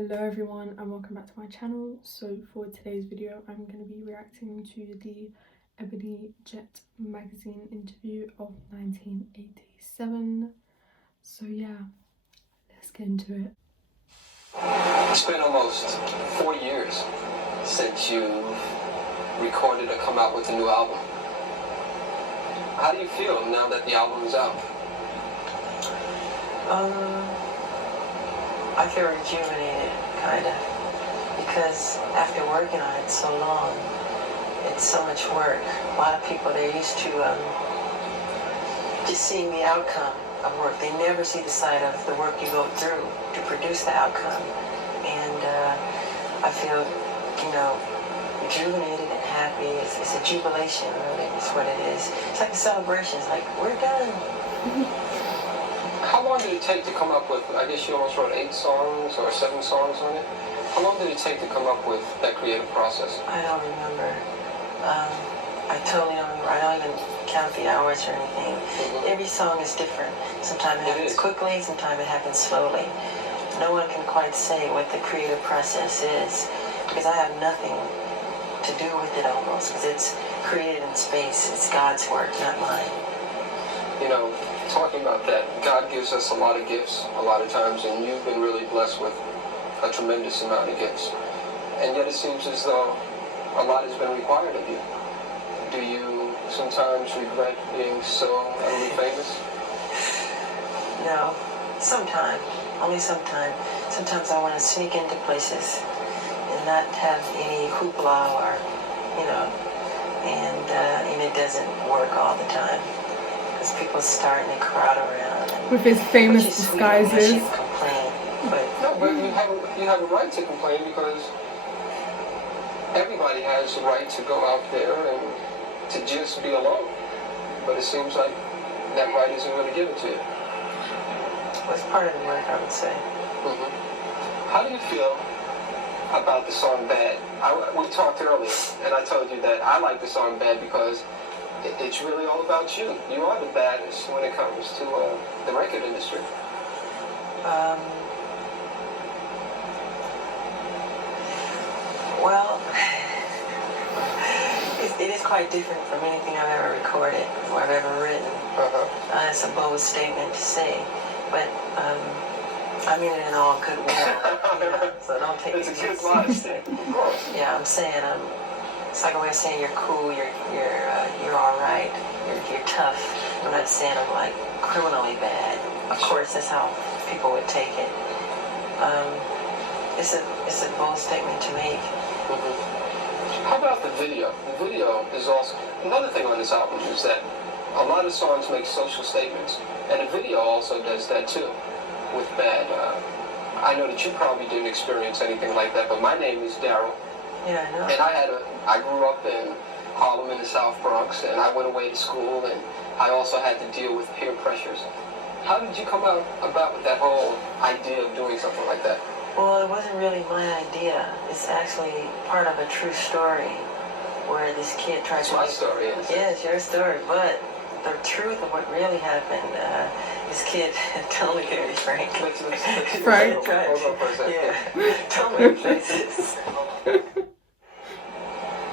Hello everyone and welcome back to my channel. So for today's video I'm going to be reacting to the Ebony Jet magazine interview of 1987. So yeah, let's get into it. It's been almost 4 years since you recorded or come out with a new album. How do you feel now that the album is out? I feel rejuvenated, kind of, because after working on it so long, it's so much work. A lot of people, they're used to just seeing the outcome of work. They never see the side of the work you go through to produce the outcome. And I feel, rejuvenated and happy. It's a jubilation, really, is what it is. It's like a celebration. It's like, we're done. How long did it take to come up with, I guess you almost wrote 8 songs or 7 songs on it? How long did it take to come up with that creative process? I don't remember. I totally don't remember. I don't even count the hours or anything. Every song is different. Sometimes it happens quickly, sometimes it happens slowly. No one can quite say what the creative process is, because I have nothing to do with it almost, because it's created in space. It's God's work, not mine. Talking about that, God gives us a lot of gifts a lot of times, and you've been really blessed with a tremendous amount of gifts. And yet it seems as though a lot has been required of you. Do you sometimes regret being so utterly famous? No, sometimes. Only sometimes. Sometimes I want to sneak into places and not have any hoopla or, and it doesn't work all the time. Because people starting to crowd around. With his famous disguises. But you have a right to complain, because everybody has the right to go out there and to just be alone. But it seems like that right isn't really given to you. Well, it's part of the work, I would say. How do you feel about the song Bad? We talked earlier, and I told you that I like the song Bad because it's really all about you. You are the baddest when it comes to the record industry. Well, it is quite different from anything I've ever recorded or I've ever written. It's a bold statement to say, but I mean it in all good will. So don't take it. It's a good modesty, of course. Yeah, I'm saying it's like a way of saying you're cool, you're all right, you're tough. I'm not saying I'm like criminally bad. Of course, that's how people would take it. It's a bold statement to make. How about the video? The video is also another thing on this album, is that a lot of songs make social statements, and the video also does that too. With Bad, I know that you probably didn't experience anything like that, but my name is Daryl. Yeah, I know. And I grew up in Harlem in the South Bronx, and I went away to school, and I also had to deal with peer pressures. How did you come about with that whole idea of doing something like that? Well, it wasn't really my idea. It's actually part of a true story where this kid tried to... It's my story, yes. Yeah, it's your story, but the truth of what really happened, this kid, tell me very frank. Frank? Hold on for a second. Yeah, tell me places.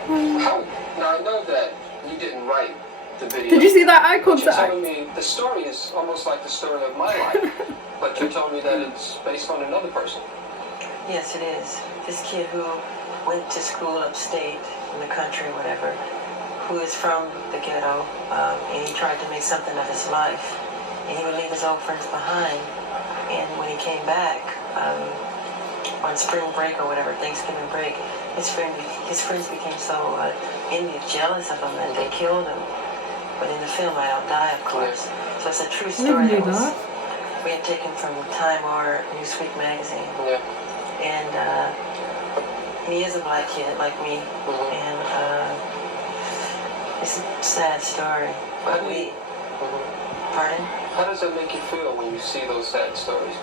Now, I know that you didn't write the video. Did you see that eye But you're contact? telling me the story is almost like the story of my life, but you're telling me that it's based on another person. Yes, it is. This kid who went to school upstate in the country, whatever, who is from the ghetto, and he tried to make something of his life, and he would leave his old friends behind. And when he came back on spring break or whatever, Thanksgiving break, his friends became so jealous of him that they killed him. But in the film, I don't die, of course. So it's a true story that we had taken from Time or Newsweek magazine. Yeah. And he is a black kid like me, and it's a sad story. But pardon? How does that make you feel when you see those sad stories?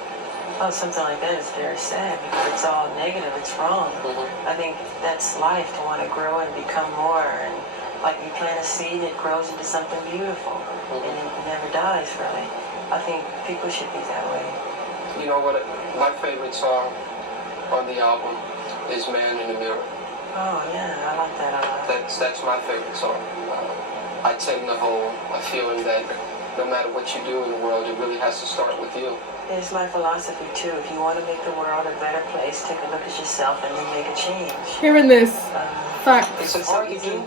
Oh, something like that is very sad because it's all negative. It's wrong. I think that's life, to want to grow and become more. And like you plant a seed, it grows into something beautiful, and it never dies, really. I think people should be that way. You know what? My favorite song on the album is Man in the Mirror. Oh, yeah, I like that a lot. That's my favorite song. I tend to hold a feeling that no matter what you do in the world, it really has to start with you. It's my philosophy, too. If you want to make the world a better place, take a look at yourself and then make a change. Hearing this, fact. Is it hard to do?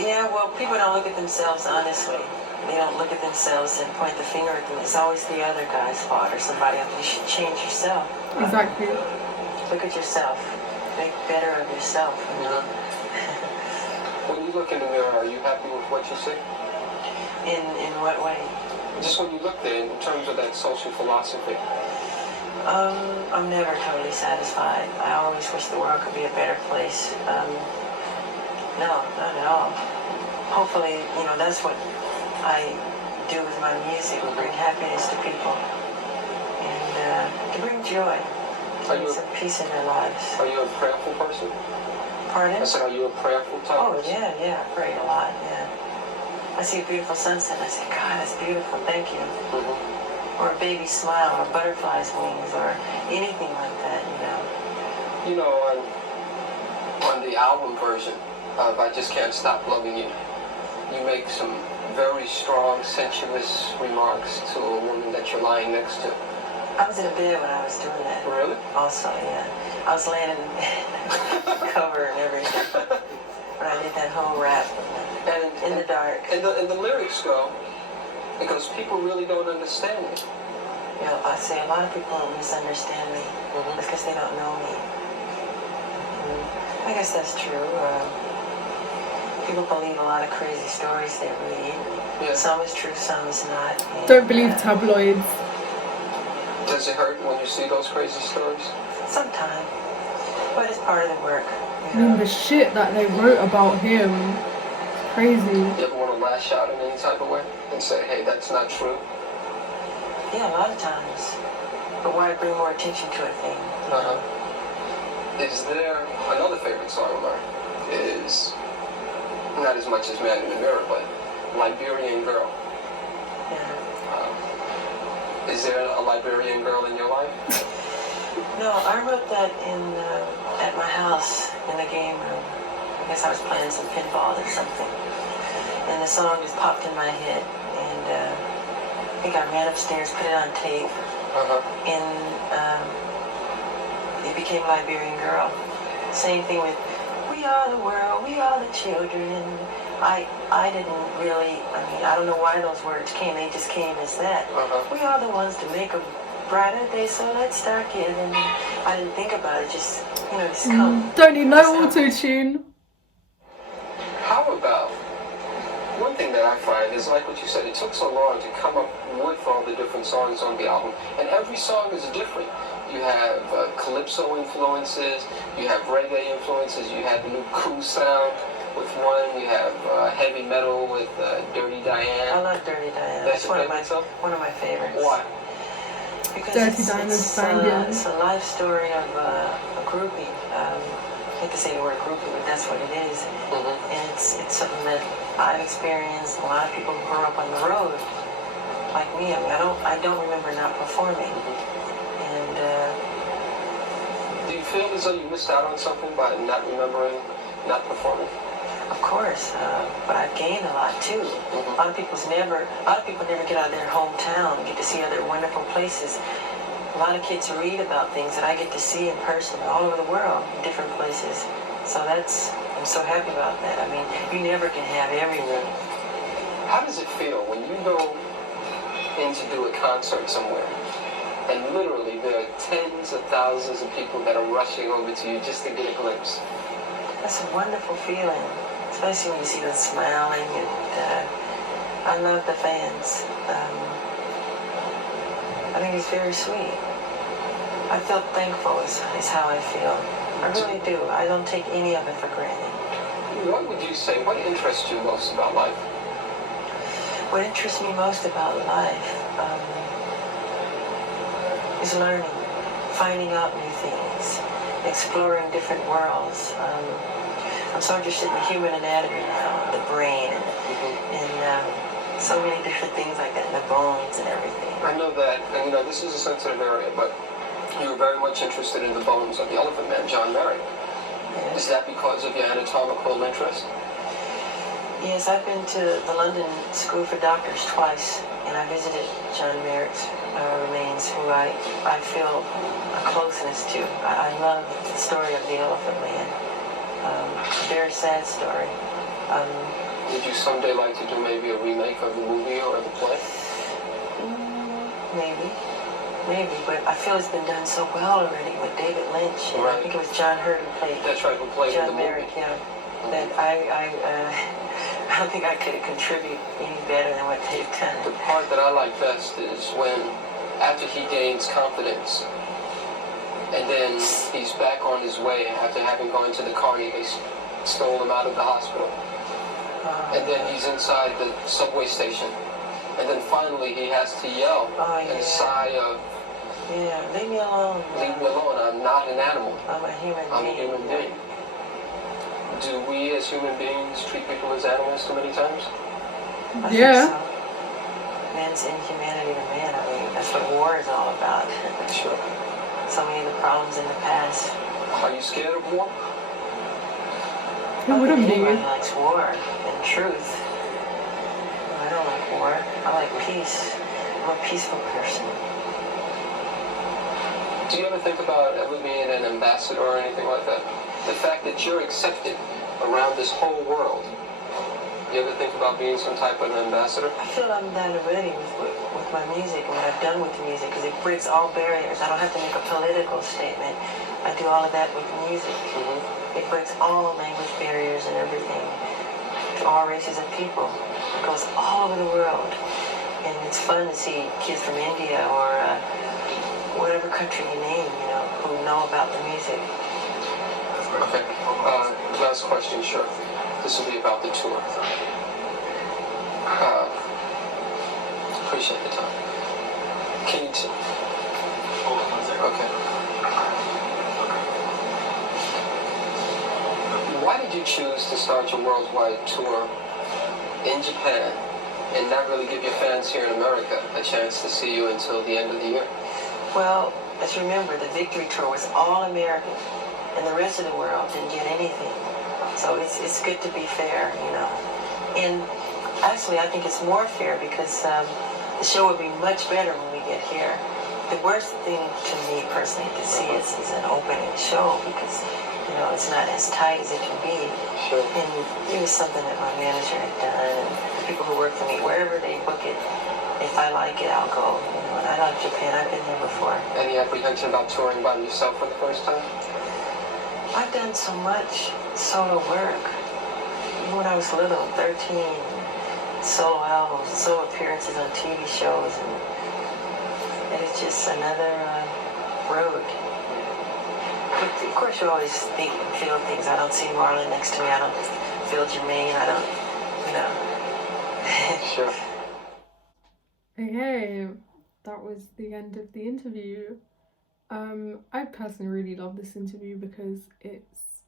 Yeah, well, people don't look at themselves honestly. They don't look at themselves and point the finger at them. It's always the other guy's fault or somebody else. You should change yourself. Exactly. Look at yourself. Make better of yourself, you know? When you look in the mirror, are you happy with what you see? In what way? Just when you look there, in terms of that social philosophy. I'm never totally satisfied. I always wish the world could be a better place. No, not at all. Hopefully, you know, that's what I do with my music, bring happiness to people and to bring joy, bring some peace in their lives. Are you a prayerful person? Pardon? I said, are you a prayerful type person? Yeah, I pray a lot, yeah. I see a beautiful sunset, I say, God, that's beautiful, thank you. Or a baby smile, or butterfly's wings, or anything like that, you know. You know, on the album version of I Just Can't Stop Loving You, you make some very strong, sensuous remarks to a woman that you're lying next to. I was in a bed when I was doing that. Really? Also, yeah. I was laying in the bed, cover and everything. But I did that whole rap in the dark. And the lyrics go, because people really don't understand it. You know, I say a lot of people misunderstand me because they don't know me. I guess that's true. People believe a lot of crazy stories they read. Yeah. Some is true, some is not. And, Don't believe tabloids. Does it hurt when you see those crazy stories? Sometimes. But it's part of the work. I mean, the shit that they wrote about him, it's crazy. You ever want to lash out in any type of way and say, hey, that's not true? Yeah, a lot of times. But why bring more attention to a thing? You know? Is there another favorite song of mine? Is not as much as Man in the Mirror, but Liberian Girl. Yeah. Is there a Liberian girl in your life? No, I wrote that at my house in the game room. I guess I was playing some pinball or something. And the song just popped in my head. And I think I ran upstairs, put it on tape. And it became Liberian Girl. Same thing with We Are the World, We Are the Children. I didn't really, I don't know why those words came. They just came as that. We are the ones to make a brighter day, so let's start giving. I didn't think about it, just, you know, just come. Don't need no auto-tune. How about, one thing that I find is like what you said, it took so long to come up with all the different songs on the album, and every song is different. You have calypso influences, you have reggae influences, you have the new cool sound with one, you have heavy metal with Dirty Diane. I love Dirty Diane. That's one of my favorites. Why? Because Dirty Diane's banging. It's a life story of a groupie. I hate to say the word groupie, but that's what it is. And it's something that I've experienced. A lot of people grew up on the road, like me. I don't remember not performing. And do you feel as though you missed out on something by not remembering, not performing? of course, but I've gained a lot too. A lot of people never get out of their hometown and get to see other wonderful places. A lot of kids read about things that I get to see in person all over the world, in different places. So I'm so happy about that. I mean, you never can have everything. How does it feel when you go in to do a concert somewhere and literally there are tens of thousands of people that are rushing over to you just to get a glimpse? That's a wonderful feeling, especially when you see them smiling. And I love the fans. I think it's very sweet. I feel thankful is how I feel. I really do. I don't take any of it for granted. What would you say, what interests you most about life? What interests me most about life is learning, finding out new things, exploring different worlds. I'm so interested in human anatomy now, the brain, and so many different things like that, and the bones and everything. I know that, and this is a sensitive area, but you were very much interested in the bones of the Elephant Man, John Merrick. Yes. Is that because of your anatomical interest? Yes, I've been to the London School for Doctors twice, and I visited John Merrick's remains, who I feel a closeness to. I love the story of the Elephant Man. A very sad story. Would you someday like to do maybe a remake of the movie or the play? Maybe, but I feel it's been done so well already with David Lynch, and Right. I think it was John Hurt who played. That's right, who played in the John movie. Merrick, yeah. That I don't think I could contribute any better than what they've done. The part that I like best is when, after he gains confidence, and then he's back on his way after having gone to the carny, they stole him out of the hospital. And then he's inside the subway station. And then finally he has to yell in a sigh of, yeah, leave me alone. leave me alone, I'm not an animal. I'm a human I'm a being. human being. Do we as human beings treat people as animals too many times? I Yeah. think so. Man's inhumanity to man, I mean, that's what war is all about. Sure. So many of the problems in the past. Are you scared of war? Who I wouldn't think be? anybody likes war, in truth. I don't like war. I like peace. I'm a peaceful person. Do you ever think about ever being an ambassador or anything like that? The fact that you're accepted around this whole world. You ever think about being some type of ambassador? I feel I'm that already with my music and what I've done with music, because it breaks all barriers. I don't have to make a political statement. I do all of that with music. It breaks all language barriers and everything to all races of people. It goes all over the world. And it's fun to see kids from India or whatever country you name, who know about the music. Okay. Last question, sure. This will be about the tour. Appreciate the time. Can you okay. Why did you choose to start your worldwide tour in Japan and not really give your fans here in America a chance to see you until the end of the year? Well, let's remember, the Victory Tour was all American, and the rest of the world didn't get anything. So it's good to be fair, And actually, I think it's more fair because the show would be much better when we get here. The worst thing to me personally to see is an opening show because, it's not as tight as it can be. Sure. And it was something that my manager had done, and the people who work for me, wherever they book it, if I like it, I'll go. And I like Japan. I've been there before. Any apprehension about touring by yourself for the first time? I've done so much solo work. Even when I was little, 13, solo albums, solo appearances on TV shows, and it's just another road. But of course, you always think and feel things. I don't see Marlon next to me. I don't feel Jermaine. I don't, Sure. Okay, that was the end of the interview. I personally really love this interview because it's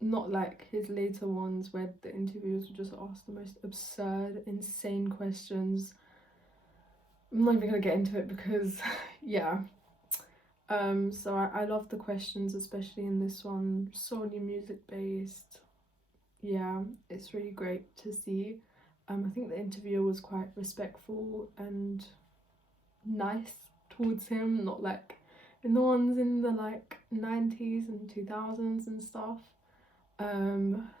not like his later ones where the interviewers would just ask the most absurd, insane questions. I'm not even gonna get into it because, yeah. So I love the questions, especially in this one, solely music based. Yeah, it's really great to see. I think the interviewer was quite respectful and nice towards him, not like in the ones in the 90s and 2000s and stuff.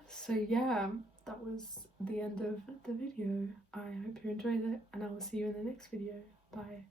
So yeah, that was the end of the video. I hope you enjoyed it, and I will see you in the next video. Bye.